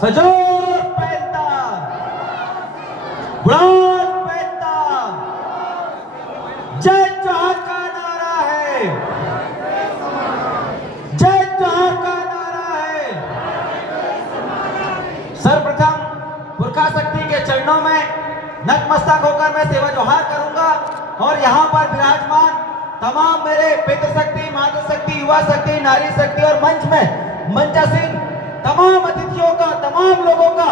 सजोर पैंता बुलंद पैंता जय जोहर का नारा है, जय जोहर का नारा है। सर्वप्रथम पुरखा शक्ति के चरणों में नतमस्तक होकर मैं सेवा जोहार करूंगा और यहाँ पर विराजमान तमाम मेरे पितृशक्ति, मातृशक्ति, युवा शक्ति, नारी शक्ति और मंच में मंचासीन तमाम अतिथियों का, तमाम लोगों का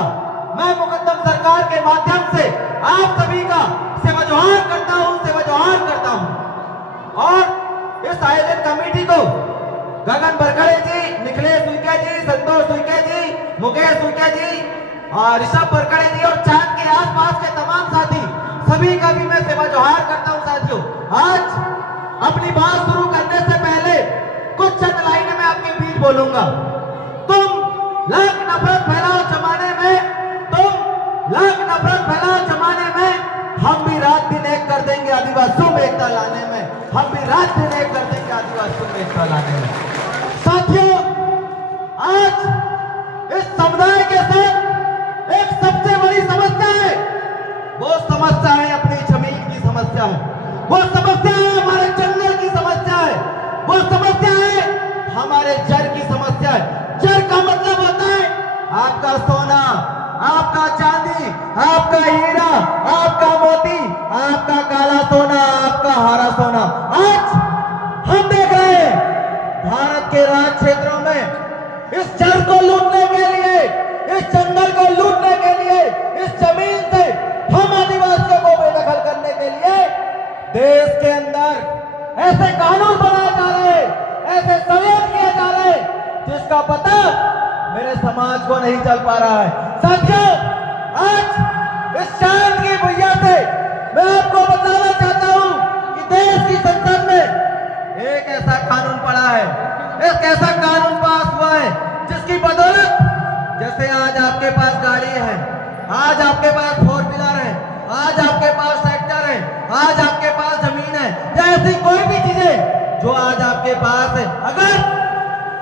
मैं मुकद्दम सरकार के माध्यम से आप सभी का सेवा जोहार करता हूं, सेवा जोहार करता हूं। और इस आयोजन कमेटी को गगन बरखड़े जी, निखिलेश उइके जी, संतोष उइके जी, मुकेश उइके जी और ऋषभ बरखड़े जी और चांद के आसपास के तमाम साथी सभी का भी मैं सेवा जोहार करता हूं। साथियों, आज अपनी बात शुरू करने से पहले कुछ चंद लाइनें मैं आपके बीच बोलूंगा। तुम लाख नफरत फैलाओ जमाने में, तुम लाख नफरत फैलाओ जमाने में, हम भी रात दिन एक कर देंगे आदिवासियों में एकता लाने में, हम भी रात दिन एक कर देंगे आदिवासियों में एकता लाने में। साथियों, आज इस समुदाय के साथ एक सबसे बड़ी समस्या है। वो समस्या है अपनी जमीन की समस्या है, वो समस्या है हमारे जंगल की समस्या है, वो समस्या है हमारे जड़ की समस्या है। जड़ का मतलब होता है आपका सोना, आपका चांदी, आपका हीरा, आपका मोती, आपका काला सोना, आपका हरा सोना। आज हम देख रहे हैं भारत के राज क्षेत्रों में इस जड़ को लूटने के लिए, इस जंगल को लूटने के लिए, इस जमीन से हम आदिवासियों को बेदखल करने के लिए देश के अंदर ऐसे कानून बनाए जा रहे, ऐसे संयम किए जा रहे जिसका पता मेरे समाज को नहीं चल पा रहा है। साथियों, आज इस शान की भैया से मैं आपको बताना चाहता हूं कि देश की संसद में एक ऐसा कानून पड़ा है, एक ऐसा कानून पास हुआ है जिसकी बदौलत जैसे आज आपके पास गाड़ी है, आज आपके पास फोर व्हीलर है, आज आपके पास ट्रैक्टर है, आज आपके पास जमीन है, या ऐसी कोई भी चीजें जो आज आपके पास है, अगर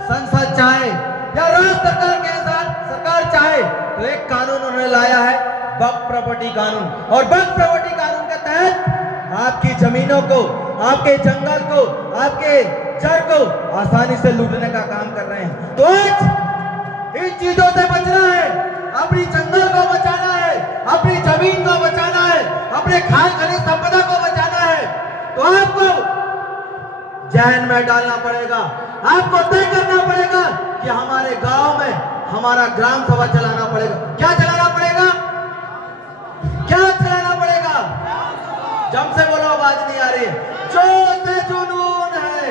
संसद चाहे या राज्य सरकार के साथ सरकार चाहे तो एक कानून उन्होंने लाया है, वक्फ प्रॉपर्टी कानून। और वक्फ प्रॉपर्टी कानून के तहत आपकी जमीनों को, आपके जंगल को, आपके जड़ को आसानी से लूटने का काम कर रहे हैं। तो आज इन चीजों से बचना है, अपनी जंगल को बचाना है, अपनी जमीन को बचाना है, अपने खान खनिज संपदा को बचाना है, तो आपको जहन में डालना पड़ेगा, आपको तय करना पड़ेगा कि हमारे गांव में हमारा ग्राम सभा चलाना पड़ेगा। क्या चलाना पड़ेगा? क्या चलाना पड़ेगा? जम से बोलो, आवाज नहीं आ रही है। जो से जुनून है,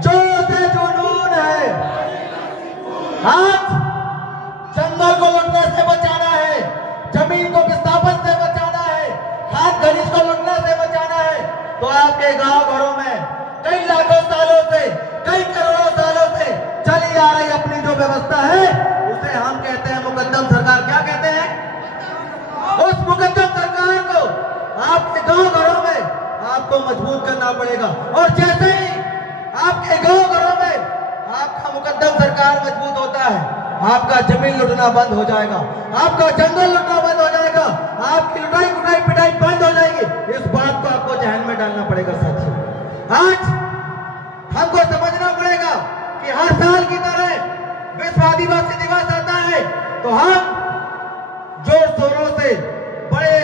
जो से जुनून है। आज जंगल को लूटने से बचाना है, जमीन को विस्थापन से बचाना है, खाद खनिज को लूटने से बचाना है, तो आपके गांव घरों में कई लाखों सालों से, कई करोड़ों सालों से चली आ रही अपनी जो व्यवस्था है उसे हम कहते हैं मुकद्दम सरकार। क्या कहते हैं? उस मुकद्दम सरकार को आपके गांव घरों में आपको मजबूत करना पड़ेगा। और जैसे ही आपके गांव घरों में आपका मुकद्दम सरकार मजबूत होता है, आपका जमीन लुटना बंद हो जाएगा, आपका जंगल लुटना बंद हो जाएगा, आपकी लुटाई कुटाई पिटाई बंद हो जाएगी। इस बात को आपको ध्यान में डालना पड़ेगा। साथियों, आज हमको समझना पड़ेगा कि हर साल की तरह विश्व आदिवासी दिवस आता है तो हम जोर शोरों से बड़े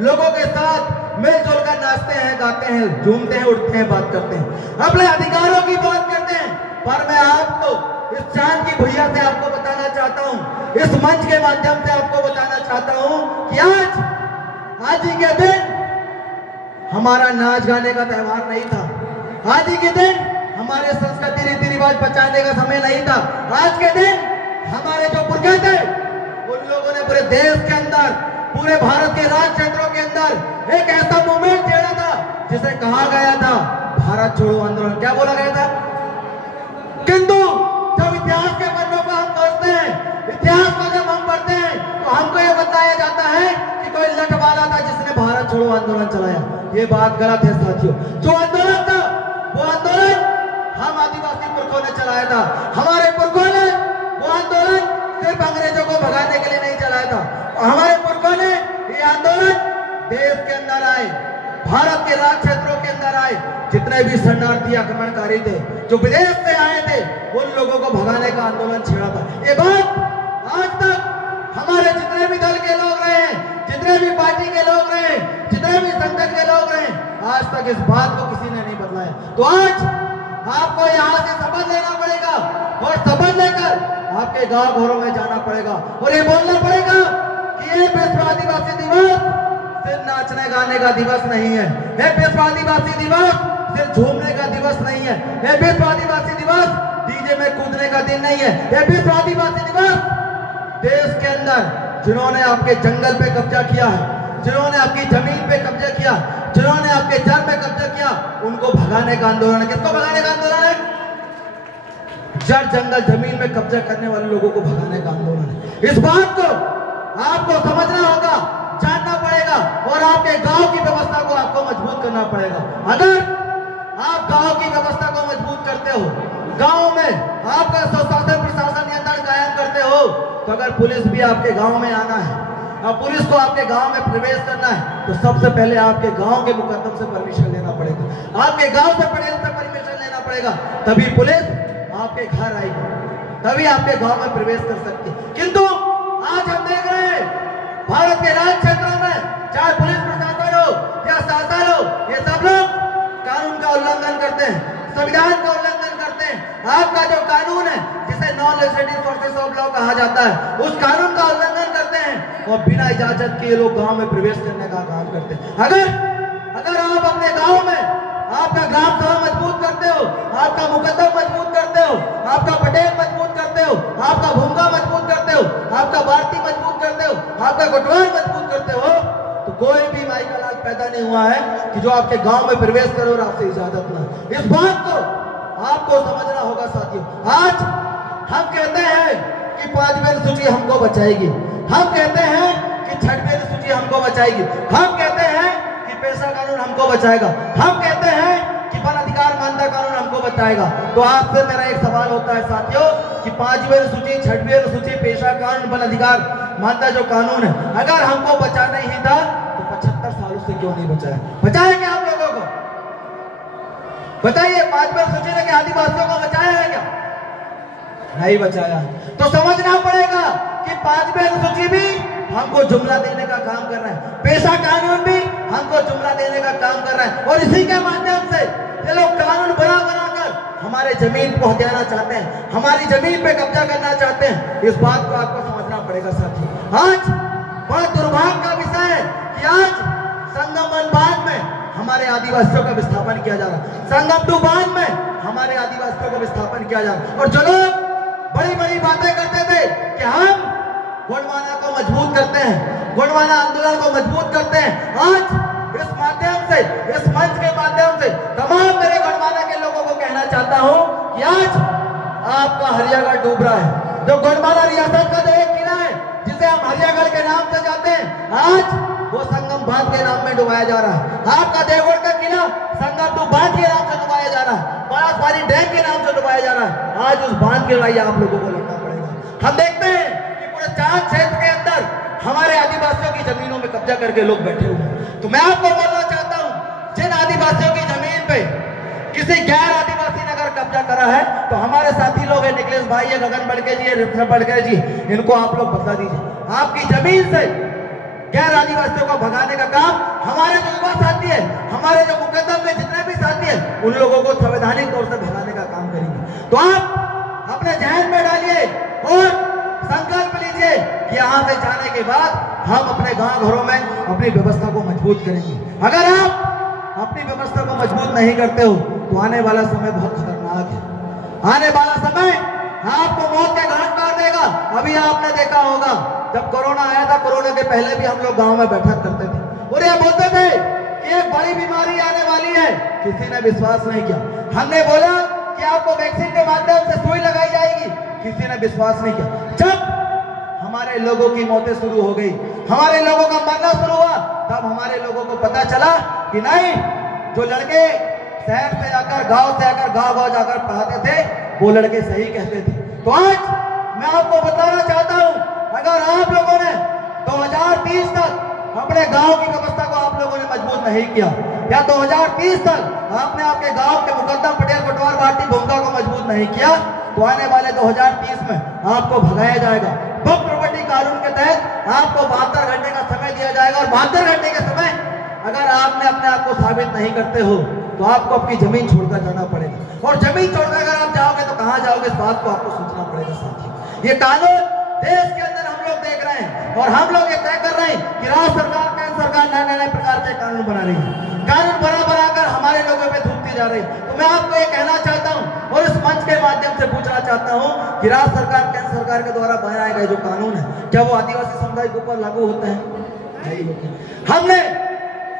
लोगों के साथ मिलजुल कर नाचते हैं, गाते हैं, झूमते हैं, उठते हैं, बात करते हैं, अपने अधिकारों की बात करते हैं। पर मैं आपको इस चांद की भैया से आपको बताना चाहता हूं, इस मंच के माध्यम से आपको बताना चाहता हूं कि आज ही के दिन हमारा नाच गाने का त्यौहार नहीं था, आज ही के दिन हमारे संस्कृति रीति रिवाज बचाने का समय नहीं था। आज के दिन हमारे जो पुरखे थे उन लोगों ने पूरे देश के अंदर, पूरे भारत के राज्य क्षेत्रों के अंदर एक ऐसा मूवमेंट छेड़ा था जिसे कहा गया था भारत छोड़ो आंदोलन। क्या बोला गया था? किंतु जब इतिहास के पन्नों को हम पढ़ते हैं, इतिहास को जब हम पढ़ते हैं तो हमको ये बताया जाता है कि कोई लठवाला था जिसने भारत छोड़ो आंदोलन चलाया। ये बात गलत है साथियों। जो आंदोलन था वो आंदोलन हम आदिवासी पुरखों ने चलाया था। हमारे पुरखों ने वो आंदोलन आंदोलन देश के अंदर आए, भारत के राज क्षेत्रों के अंदर आए, जितने भी शरणार्थी आक्रमणकारी थे जो विदेश से आए थे, उन लोगों को भगाने का आंदोलन छेड़ा था। ये बात आज तक हमारे जितने भी दल के लोग रहे, जितने भी पार्टी के लोग रहे, जितने भी संगठन के लोग रहे, आज तक इस बात को किसी ने नहीं बदलाया। तो आज आपको यहाँ से शपथ लेना पड़ेगा और शपथ लेकर आपके गांव घरों में जाना पड़ेगा और ये बोलना पड़ेगा कि ये विश्व आदिवासी दिवस सिर्फ नाचने गाने का दिवस नहीं है, ये विश्व आदिवासी दिवस सिर्फ झूमने का दिवस नहीं है, ये विश्व आदिवासी दिवस डीजे में कूदने का दिन नहीं है, ये विश्व आदिवासी दिवस देश के अंदर जिन्होंने आपके जंगल पे कब्जा किया है, जिन्होंने आपकी जमीन पे कब्जा किया, जिन्होंने आपके जल पे कब्जा किया, उनको भगाने का आंदोलन है। किसको भगाने का आंदोलन है? जड़ जंगल जमीन में कब्जा करने वाले लोगों को भगाने का आंदोलन है। इस बात को आपको समझना होगा, जानना पड़ेगा और आपके गांव की व्यवस्था को आपको मजबूत करना पड़ेगा। अगर आप गांव की व्यवस्था को मजबूत करते हो, गांव में आपका सुशासन प्रशासन नियंत्रण कायम करते हो, तो अगर पुलिस भी आपके गांव में आना है और पुलिस को आपके गांव में प्रवेश करना है, तो सबसे पहले आपके गांव के मुकद्दम से परमिशन लेना पड़ेगा, आपके गांव से परमिशन लेना पड़ेगा, तभी पुलिस आपके घर आएगी, तभी आपके गांव में प्रवेश कर सकती। किंतु आज हम देख रहे हैं भारत के राज्य क्षेत्रों में, चाहे पुलिस प्रशासन हो या शासन हो, ये सब लोग कानून का उल्लंघन करते हैं, संविधान का उल्लंघन करते हैं। आपका जो कानून है, जिसे non legislative forces of law कहा जाता है, उस कानून का उल्लंघन करते हैं और बिना इजाजत के लोग गांव में प्रवेश करने का काम करते हैं। अगर आप अपने गांव में आपका ग्राम सभा मजबूत करते हो, आपका मुकद्दम मजबूत करते हो, आपका पटेल मजबूत करते हो, आपका भूंगा मजबूत करते हो, आपका भारती मजबूत करते हो, आपका कोटवार मजबूत करते हो, तो कोई भी माइकल आज पैदा नहीं हुआ है कि जो आपके गांव में प्रवेश करे और आपसे इजाजत ना। इस बात को आपको समझना होगा साथियों। आज हम कहते हैं कि 5वीं अनुसूची हमको बचाएगी, हम कहते हैं कि 6वीं अनुसूची हमको बचाएगी, हम कहते हैं कि पेशा कानून हमको बचाएगा, हम कहते हैं कि वन अधिकार मान्यता कानून हमको बचाएगा। तो आपसे मेरा एक सवाल होता है साथियों कि 5वीं अनुसूची, 6वीं अनुसूची, पेशा कानून, वन अधिकार मान्यता जो कानून है, अगर हमको बचाना ही था तो 75 सालों से क्यों नहीं बचाया? बचाया क्या आप लोगों को? बताइए, 5वीं अनुसूची ने क्या आदिवासियों को बचाया है क्या? नहीं बचाया। तो समझना पड़ेगा कि 5वीं अनुसूची भी हमको जुमला देने का काम कर रहा है, पेशा कानून भी हमको जुमला देने का काम कर रहा है, और इसी के माध्यम से ये लोग कानून बनाकर हमारे जमीन को हथियाना चाहते हैं, हमारी जमीन पे कब्जा करना चाहते हैं। इस बात को आपको समझना पड़ेगा साथी। आज बड़ा दुर्भाग्य का विषय है कि आज संगम वन बांध में हमारे आदिवासियों का विस्थापन किया जा रहा है, संगम 2 बांध में हमारे आदिवासियों का विस्थापन किया जा रहा है। और जो लोग बड़ी बड़ी बातें करते थे कि हम गोंडवाना को मजबूत करते हैं, गोंडवाना आंदोलन को मजबूत करते हैं, आज इस माध्यम से, इस मंच के माध्यम से तमाम मेरे गोंडवाना के लोगों को कहना चाहता हूं कि आज आपका हरियागढ़ डूब रहा है। जो गोंडवाना रियासत का जो एक किला है, जिसे हम हरियागढ़ के नाम से जाते हैं, आज वो संगम बांध के नाम में डुबाया जा रहा है। आपका देवगढ़ का किला संगम 2 बांध के नाम से डुबाया जा रहा है, पलासवाड़ी डैम के नाम से डुबाया जा रहा है। आज उस बांध की लड़ाई आप लोगों को लड़ना पड़ेगा। हम देखते हैं कि पूरे चांद क्षेत्र के अंदर हमारे आदिवासियों की जमीनों में कब्जा करके लोग बैठे हुए हैं। तो मैं आपको बोलना चाहता हूं, जिन आदिवासियों की जमीन पे किसी गैर आदिवासी ने अगर कब्जा करा है, तो हमारे साथी लोग हैं, निखिलेश भाई है, गगन बड़के जी है, ऋषभ बड़के जी, इनको आप लोग बता दीजिए। आपकी जमीन से गैर आदिवासियों को भगाने का काम हमारे जो युवा साथी है, हमारे जो मुकद्दम में जितने भी साथी हैं, उन लोगों को संवैधानिक तौर से भगाने का काम करेंगे। तो आप अपने जहन में डालिए और संकल्प लीजिए कि यहाँ से जाने के बाद हम अपने गांव घरों में अपनी व्यवस्था को मजबूत करेंगे। अगर आप अपनी व्यवस्था को मजबूत नहीं करते हो तो आने वाला समय बहुत खतरनाक है। आने वाला समय आपको मौत के घाट मार देगा। अभी आपने देखा होगा जब कोरोना आया था, कोरोना के पहले भी हम लोग गांव में बैठक करते थे और ये बोलते थे कि एक बड़ी बीमारी आने वाली है, किसी ने विश्वास नहीं किया। हमने बोला कि आपको वैक्सीन के माध्यम से सुई लगाई जाएगी, किसी ने विश्वास नहीं किया। जब हमारे लोगों की मौतें शुरू हो गई, हमारे लोगों का मरना शुरू हुआ, तब हमारे लोगों को पता चला कि नहीं, जो लड़के शहर से आकर गांव से आकर गांव जाकर पढ़ाते थे, वो लड़के सही कहते थे। तो आज मैं आपको बताना चाहता हूं, अगर आप लोगों ने 2030 तक अपने गांव की व्यवस्था को आप लोगों ने मजबूत नहीं किया, या 2030 तक आपने आपके गांव के मुकद्दम पटेल कोटवार भाटी भूमिका को मजबूत नहीं किया, तो आने वाले 2030 में आपको भगाया जाएगा। वक्फ प्रॉपर्टी कानून के तहत आपको 72 घंटे का समय दिया जाएगा, और 72 घंटे के समय अगर आपने अपने आप को साबित नहीं करते हो तो आपको अपनी जमीन छोड़कर जाना पड़ेगा। और जमीन छोड़कर अगर आप जाओगे तो कहां जाओगे, इस बात को आपको सोचना पड़ेगा साथियों। ये कानून देश के अंदर हम लोग देख रहे हैं, और हम लोग ये तय कर रहे हैं कि राज्य सरकार, केंद्र सरकार नए नए प्रकार के कानून बना रही है, कानून बनाकर हमारे लोगों पे थूकती जा रही है। तो मैं आपको ये कहना चाहता हूं और इस मंच के माध्यम से पूछना चाहता हूं कि राज्य सरकार, केंद्र सरकार के द्वारा बनाए गए जो कानून है, क्या वो आदिवासी समुदाय के ऊपर लागू होते हैं? नहीं होते। हमने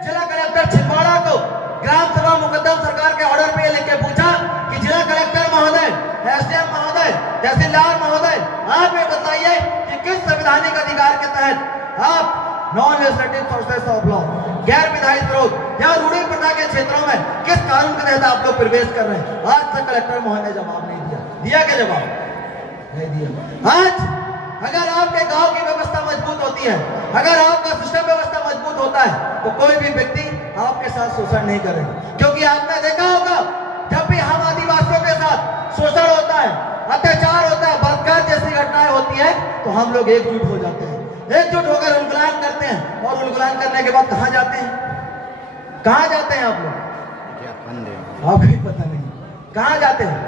जिला कलेक्टर छिंदवाड़ा को ग्राम सभा मुकद्दम सरकार के ऑर्डर पे लिख के पूछा कि जिला कलेक्टर महोदय, एसडीएम महोदय, तहसीलदार महोदय, आप ये बताइए कि किस संवैधानिक अधिकार के तहत आप non legislative sources of law, गैर विधायी स्रोत या रूढ़ी प्रथा के क्षेत्रों में किस कानून के तहत आप लोग प्रवेश कर रहे हैं? आज तक कलेक्टर महोदय ने जवाब नहीं दिया। दिया क्या जवाब? नहीं दिया। आज अगर आपके गांव की व्यवस्था मजबूत होती है, अगर आपका सिस्टम व्यवस्था मजबूत होता है, तो कोई भी व्यक्ति आपके साथ शोषण नहीं करेगा। क्योंकि आपने देखा होगा जब भी हम आदिवासियों के साथ शोषण होता है, अत्याचार होता है, बलात्कार जैसी घटनाएं होती है, तो हम लोग एकजुट हो जाते हैं, एकजुट होकर उलगुलान करते हैं, और उलगुलान करने के बाद कहां जाते हैं? कहां जाते हैं आप लोग? आपको भी पता नहीं कहां जाते हैं?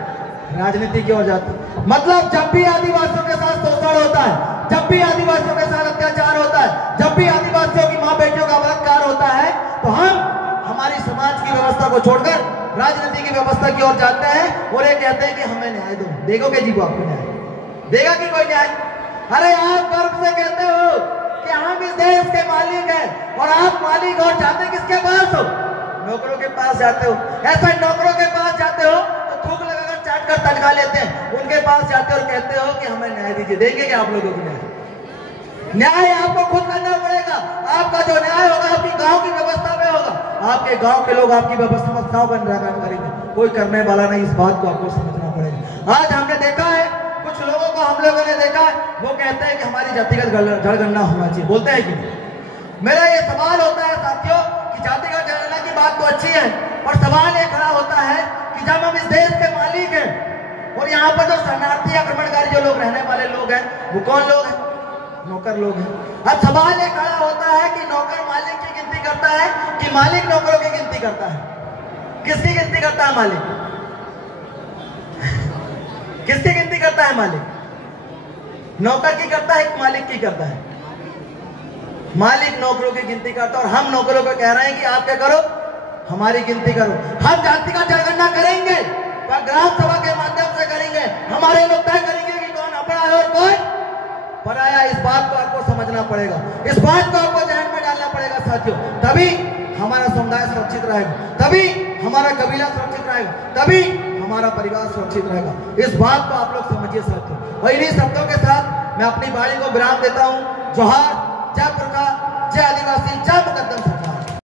राजनीति की ओर जाते हैं। मतलब जब भी आदिवासियों के साथ शोषण होता है, जब भी आदिवासियों के साथ अत्याचार होता है, जब भी आदिवासियों की मां बेटियों का बलात्कार होता है, तो हम हमारी समाज की व्यवस्था को छोड़कर राजनीति की व्यवस्था की ओर जाते हैं, और ये कहते हैं कि हमें न्याय दो। देखोगे जी वो आपको न्याय देगा कि कोई न्याय? अरे आप गर्व से कहते हो कि हम इस देश के मालिक हैं, और आप मालिक और जाते किसके पास हो? नौकरों के पास जाते हो। ऐसा नौकरों के पास जाते हो तो थूक लगाकर चाट कर तनख्वाह लेते हैं, उनके पास जाते हो और कहते हो कि हमें न्याय दीजिए। देंगे क्या आप लोगों को न्याय? न्याय आपको खुद करना पड़ेगा। आपका जो न्याय होगा आपकी गांव की व्यवस्था में होगा, आपके गांव के लोग आपकी समस्याओं का निराकरण करेंगे, कोई करने वाला नहीं। इस बात को आपको समझना पड़ेगा। आज हमने देखा है कुछ लोगों को, हम लोगों ने देखा है, वो कहते हैं कि हमारी जातिगत जनगणना होना चाहिए। बोलते हैं कि मेरा ये सवाल होता है साथियों कि जातिगत जनगणना की बात तो अच्छी है, और सवाल ये खड़ा होता है कि जब हम इस देश के मालिक हैं, और यहाँ पर जो शरणार्थी आक्रमणकारी जो लोग रहने वाले लोग हैं, वो कौन लोग हैं? नौकर लोग हैं। अब सवाल ये खड़ा होता है कि नौकर मालिक की गिनती करता है कि मालिक नौकरों की गिनती करता है? किसकी गिनती करता है मालिक? किसकी गिनती करता है मालिक? नौकर की करता है कि मालिक की करता है? मालिक नौकरों की गिनती करता है, और हम नौकरों को कह रहे हैं कि आप क्या करो, हमारी गिनती करो। हम जाति का जनगणना करेंगे, पर ग्राम सभा के माध्यम से करेंगे। हमारे लोग तय करेंगे कि कौन अपना है और कौन पराया। इस बात को आपको समझना पड़ेगा, इस बात को आपको ध्यान में डालना पड़ेगा साथियों। तभी हमारा समुदाय सुरक्षित रहेगा, तभी हमारा कबीला सुरक्षित रहेगा, तभी हमारा परिवार सुरक्षित रहेगा। इस बात को आप लोग समझिए साथियों। और इन्हीं शब्दों के साथ मैं अपनी वाणी को विराम देता हूँ। जोहार, जय प्रकाश, जय आदिवासी, जय मुकद्दम।